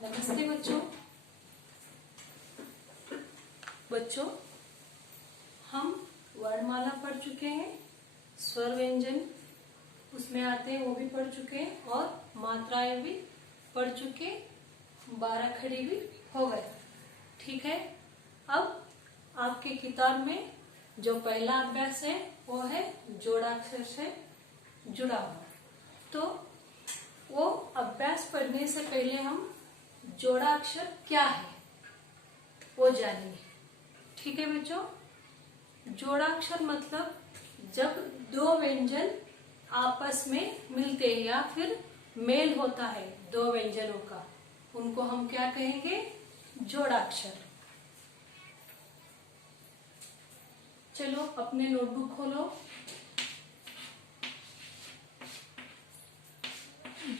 नमस्ते बच्चों, हम वर्णमाला पढ़ चुके हैं, स्वर व्यंजन उसमें आते हैं वो भी पढ़ चुके हैं और मात्राएं भी पढ़ चुके, 12 खड़ी भी हो गए। ठीक है, अब आपके किताब में जो पहला अभ्यास है वो है जोड़ाक्षर से जुड़ा हुआ। तो वो अभ्यास पढ़ने से पहले हम जोड़ाक्षर क्या है वो जानेंगे। ठीक है बच्चों, जोड़ाक्षर मतलब जब दो व्यंजन आपस में मिलते हैं या फिर मेल होता है दो व्यंजनों का, उनको हम क्या कहेंगे? जोड़ाक्षर। चलो अपने नोटबुक खोलो।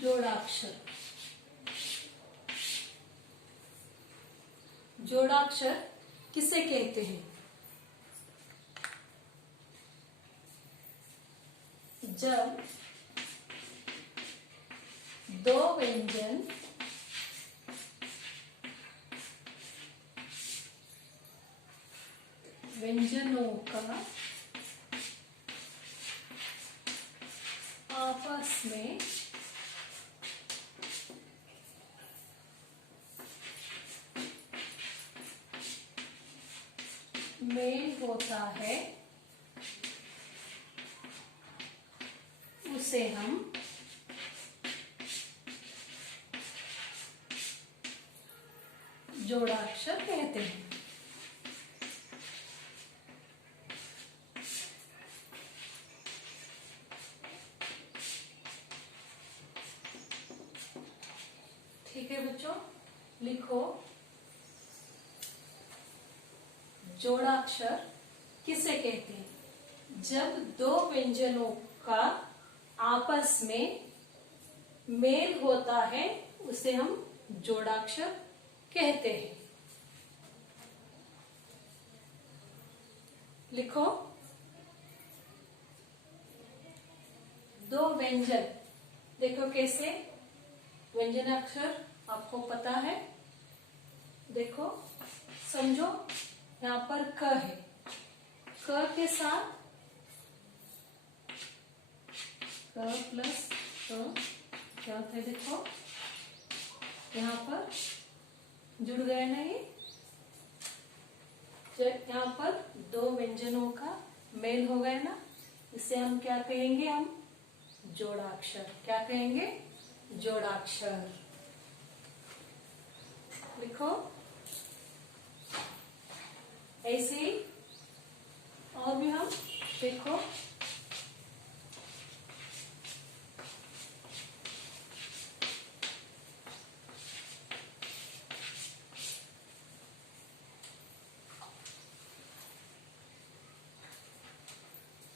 जोड़ाक्षर, जोड़ाक्षर किसे कहते हैं? जब दो व्यंजनों का आपस में मेल होता है उसे हम जोड़ाक्षर कहते हैं। ठीक है बच्चों, लिखो जोड़ाक्षर किसे कहते हैं? जब दो व्यंजनों का आपस में मेल होता है उसे हम जोड़ाक्षर कहते हैं। लिखो दो व्यंजन, देखो कैसे व्यंजनाक्षर आपको पता है। देखो समझो, यहाँ पर क है, क के साथ क प्लस क क्या होता है? देखो यहाँ पर जुड़ गए ना ये। यहाँ पर दो व्यंजनों का मेल हो गया ना, इसे हम क्या कहेंगे? हम जोड़ाक्षर। क्या कहेंगे? जोड़ाक्षर। लिखो ऐसे ही और भी हम देखो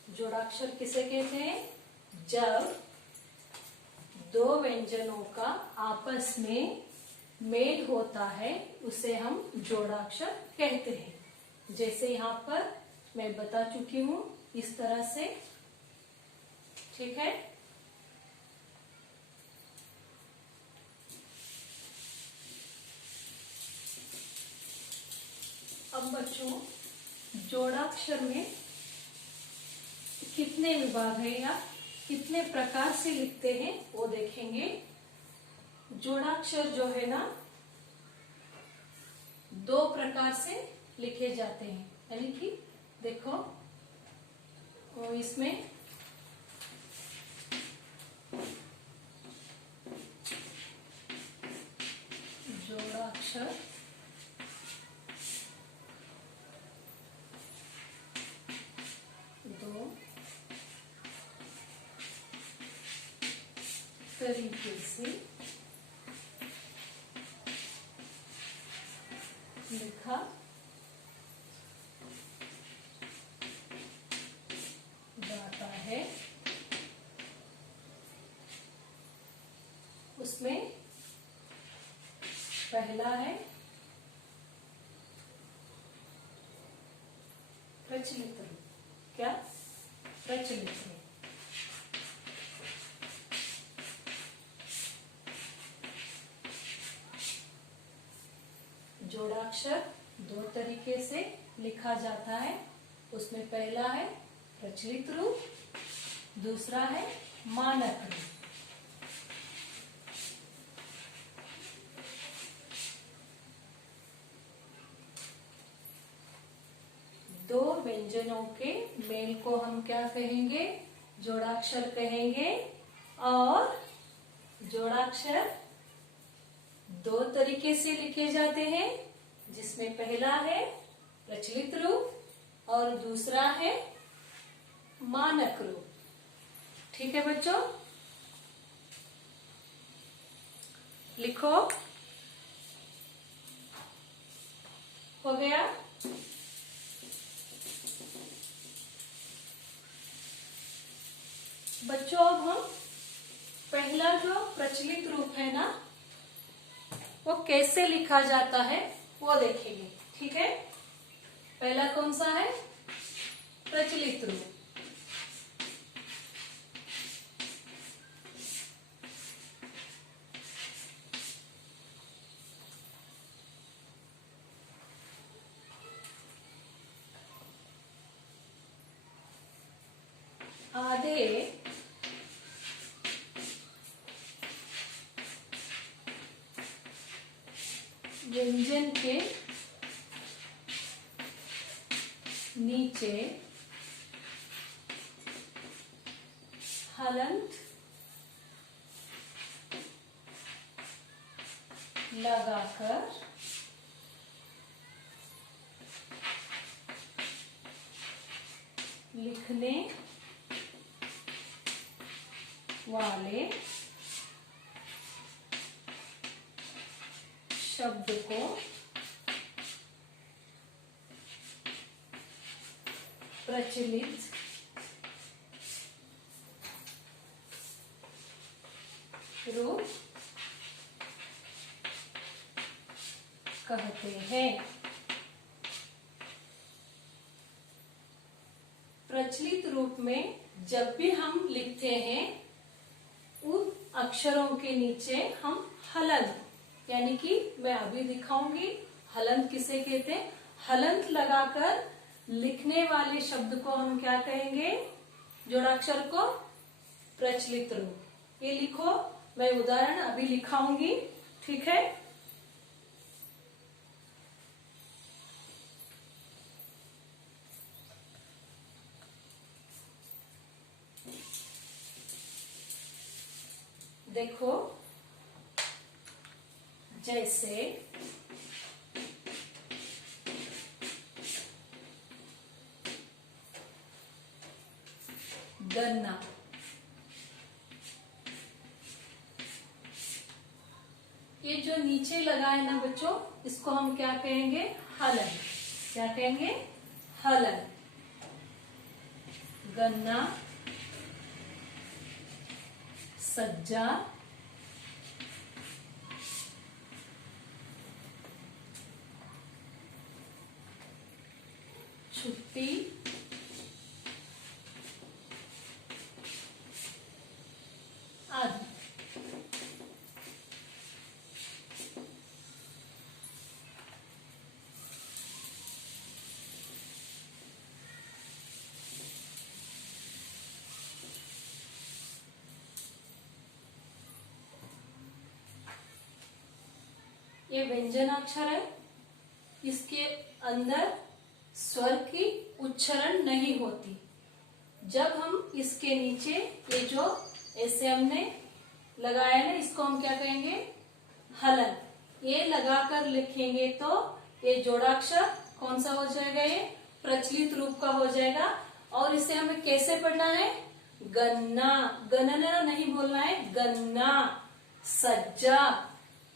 जोड़ाक्षर किसे कहते हैं? जब दो व्यंजनों का आपस में मेल होता है उसे हम जोड़ाक्षर कहते हैं। जैसे यहाँ पर मैं बता चुकी हूं इस तरह से। ठीक है, अब बच्चों जोड़ाक्षर में कितने विभाग है या कितने प्रकार से लिखते हैं वो देखेंगे। जोड़ाक्षर जो है ना, दो प्रकार से लिखे जाते हैं। यानी कि देखो इसमें जोड़ाक्षर दो तरीके से लिखा जाता है। उसमें पहला है प्रचलित रूप। क्या? प्रचलित रूप। जोड़ाक्षर दो तरीके से लिखा जाता है। उसमें पहला है प्रचलित रूप, दूसरा है मानक रूप। दो व्यंजनों के मेल को हम क्या कहेंगे? जोड़ाक्षर कहेंगे। और जोड़ाक्षर दो तरीके से लिखे जाते हैं, जिसमें पहला है प्रचलित रूप और दूसरा है मानक रूप। ठीक है बच्चों, लिखो। हो गया? बच्चों अब हम पहला जो प्रचलित रूप है ना, वो कैसे लिखा जाता है वो देखेंगे। ठीक है, पहला कौन सा है? प्रचलित रूप। आधे व्यंजन के नीचे हलंत लगाकर लिखने वाले शब्द को प्रचलित रूप कहते हैं। प्रचलित रूप में जब भी हम लिखते हैं, उन अक्षरों के नीचे हम हलंत, यानी कि मैं अभी दिखाऊंगी हलंत किसे कहते हैं। हलंत लगाकर लिखने वाले शब्द को हम क्या कहेंगे? जोड़ाक्षर को प्रचलित रूप। ये लिखो, मैं उदाहरण अभी लिखाऊंगी। ठीक है, देखो, जैसे गन्ना, ये जो नीचे लगा है ना बच्चों, इसको हम क्या कहेंगे? हलंत। क्या कहेंगे? हलंत। गन्ना, सज्जा, छुट्टी, आदि। ये व्यंजनाक्षर है, इसके अंदर स्वर की उच्चारण नहीं होती। जब हम इसके नीचे ये जो ऐसे हमने लगाया है ना, इसको हम क्या कहेंगे? हलंत। ये लगाकर लिखेंगे तो ये जोड़ाक्षर कौन सा हो जाएगा? ये प्रचलित रूप का हो जाएगा। और इसे हमें कैसे पढ़ना है? गन्ना, गणना नहीं बोलना है, गन्ना, सज्जा,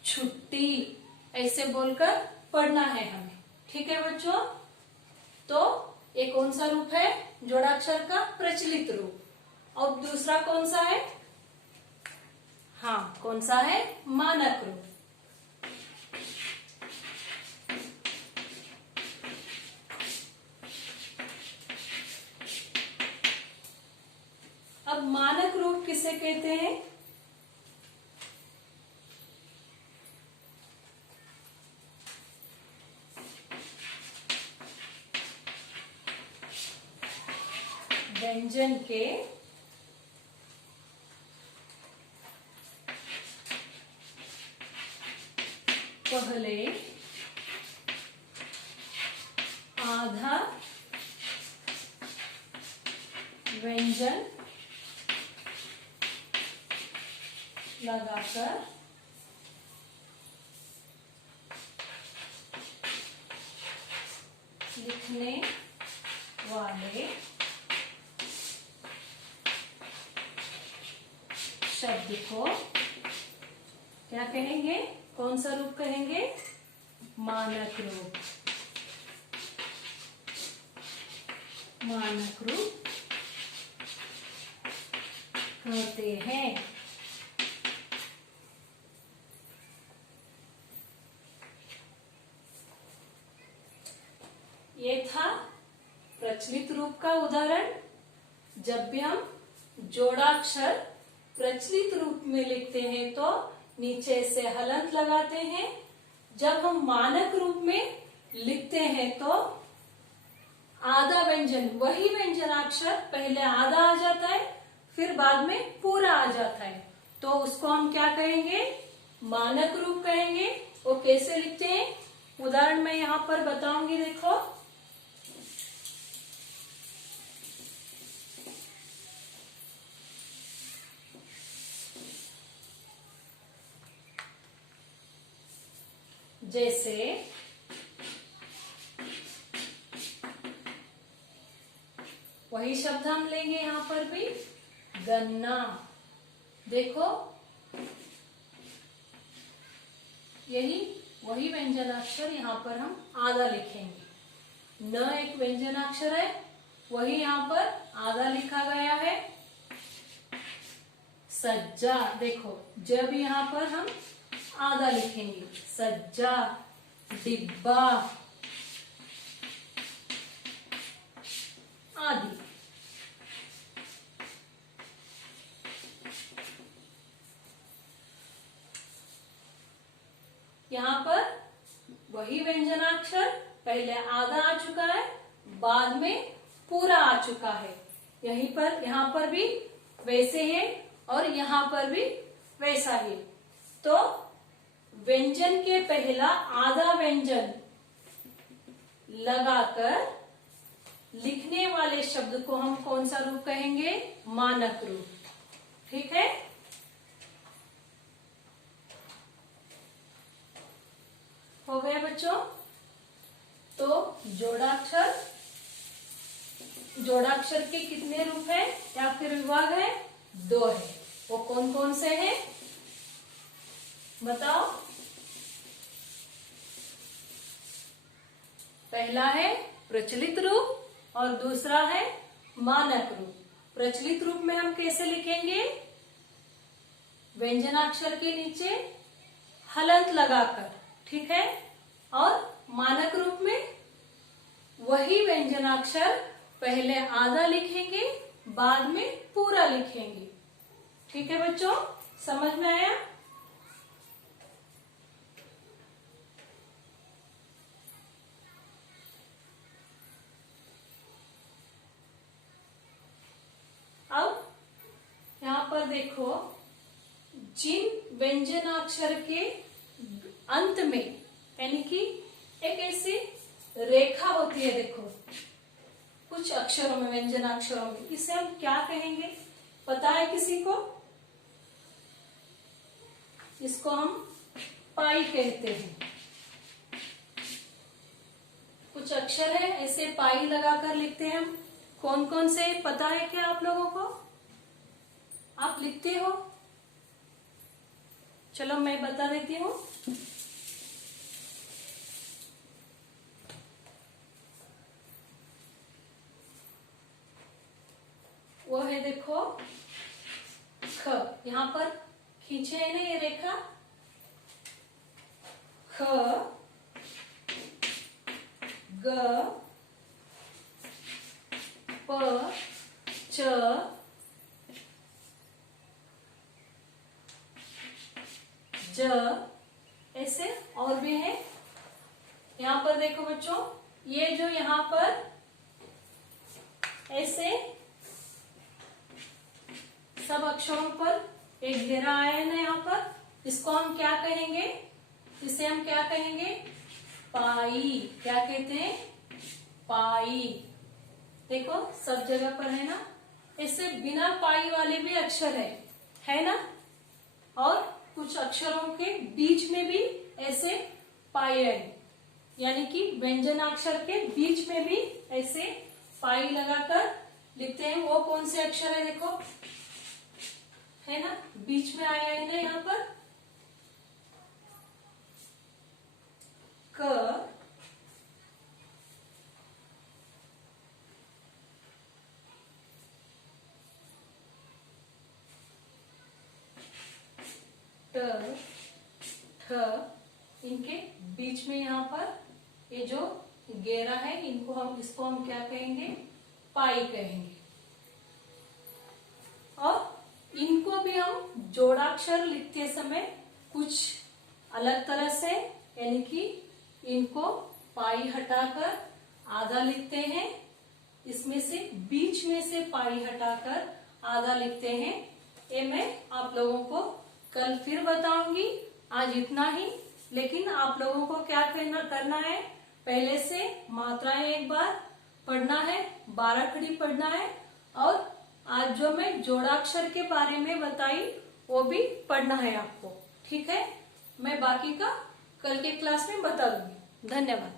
छुट्टी, ऐसे बोलकर पढ़ना है हमें। ठीक है बच्चों, तो ये कौन सा रूप है? जोड़ाक्षर का प्रचलित रूप। और दूसरा कौन सा है? हाँ, कौन सा है? मानक रूप। अब मानक रूप किसे कहते हैं? व्यंजन के पहले आधा व्यंजन लगाकर लिखने वाले शब्द को क्या कहेंगे? कौन सा रूप कहेंगे? मानक रूप। मानक रूप कहते हैं। ये था प्रचलित रूप का उदाहरण। जब भी हम जोड़ाक्षर प्रचलित रूप में लिखते हैं तो नीचे से हलंत लगाते हैं। जब हम मानक रूप में लिखते हैं तो आधा व्यंजन, वही व्यंजनाक्षर पहले आधा आ जाता है, फिर बाद में पूरा आ जाता है, तो उसको हम क्या कहेंगे? मानक रूप कहेंगे। वो कैसे लिखते हैं उदाहरण मैं यहाँ पर बताऊंगी। देखो, जैसे वही शब्द हम लेंगे यहाँ पर भी, गन्ना। देखो, यही वही व्यंजनाक्षर यहाँ पर हम आधा लिखेंगे। न एक व्यंजनाक्षर है, वही यहाँ पर आधा लिखा गया है। सज्जा, देखो जब यहाँ पर हम आधा लिखेंगे, सज्जा, डिब्बा आदि। यहाँ पर वही व्यंजनाक्षर पहले आधा आ चुका है, बाद में पूरा आ चुका है। यहीं पर, यहाँ पर भी वैसे है और यहाँ पर भी वैसा ही। तो व्यंजन के पहला आधा व्यंजन लगाकर लिखने वाले शब्द को हम कौन सा रूप कहेंगे? मानक रूप। ठीक है। हो गया बच्चों? तो जोड़ाक्षर के कितने रूप है या फिर विभाग है? 2 है। वो कौन कौन से हैं बताओ? पहला है प्रचलित रूप और दूसरा है मानक रूप। प्रचलित रूप में हम कैसे लिखेंगे? व्यंजनाक्षर के नीचे हलंत लगाकर, ठीक है। और मानक रूप में वही व्यंजनाक्षर पहले आधा लिखेंगे, बाद में पूरा लिखेंगे। ठीक है बच्चों, समझ में आया? अब यहाँ पर देखो, जिन व्यंजनाक्षर के अंत में यानी कि एक ऐसी रेखा होती है, देखो कुछ अक्षरों में, व्यंजनाक्षरों में, इसे हम क्या कहेंगे पता है किसी को? इसको हम पाई कहते हैं। कुछ अक्षर है ऐसे पाई लगाकर लिखते हैं हम। कौन कौन से पता है क्या आप लोगों को? आप लिखते हो? चलो मैं बता देती हूँ। वो है देखो ख, यहाँ पर खींचे है ना ये रेखा, ख, ग, प, च, ज, ऐसे और भी है। यहाँ पर देखो बच्चों, ये जो यहाँ पर ऐसे सब अक्षरों पर एक घेरा आया है ना यहाँ पर, इसको हम क्या कहेंगे, इसे हम क्या कहेंगे, पाई। क्या कहते हैं, पाई। देखो सब जगह पर है ना। इससे बिना पाई वाले भी अक्षर है ना, और कुछ अक्षरों के बीच में भी ऐसे पाई है, यानी कि व्यंजनाक्षर के बीच में भी ऐसे पाई लगाकर लिखते हैं। वो कौन से अक्षर है, देखो है ना, बीच में आया है ना यहाँ पर, क, ट, ठ, इनके बीच में यहाँ पर ये जो घेरा है, इसको हम क्या कहेंगे, पाई कहेंगे। और इनको भी हम जोड़ाक्षर लिखते समय कुछ अलग तरह से, यानी कि इनको पाई हटाकर आधा लिखते हैं, इसमें से बीच में से पाई हटाकर आधा लिखते हैं। ये मैं आप लोगों को कल फिर बताऊंगी। आज इतना ही, लेकिन आप लोगों को क्या करना है, पहले से मात्राएं एक बार पढ़ना है, 12 खड़ी पढ़ना है, और आज जो मैं जोड़ाक्षर के बारे में बताई वो भी पढ़ना है आपको। ठीक है, मैं बाकी का कल के क्लास में बता दूंगी। धन्यवाद।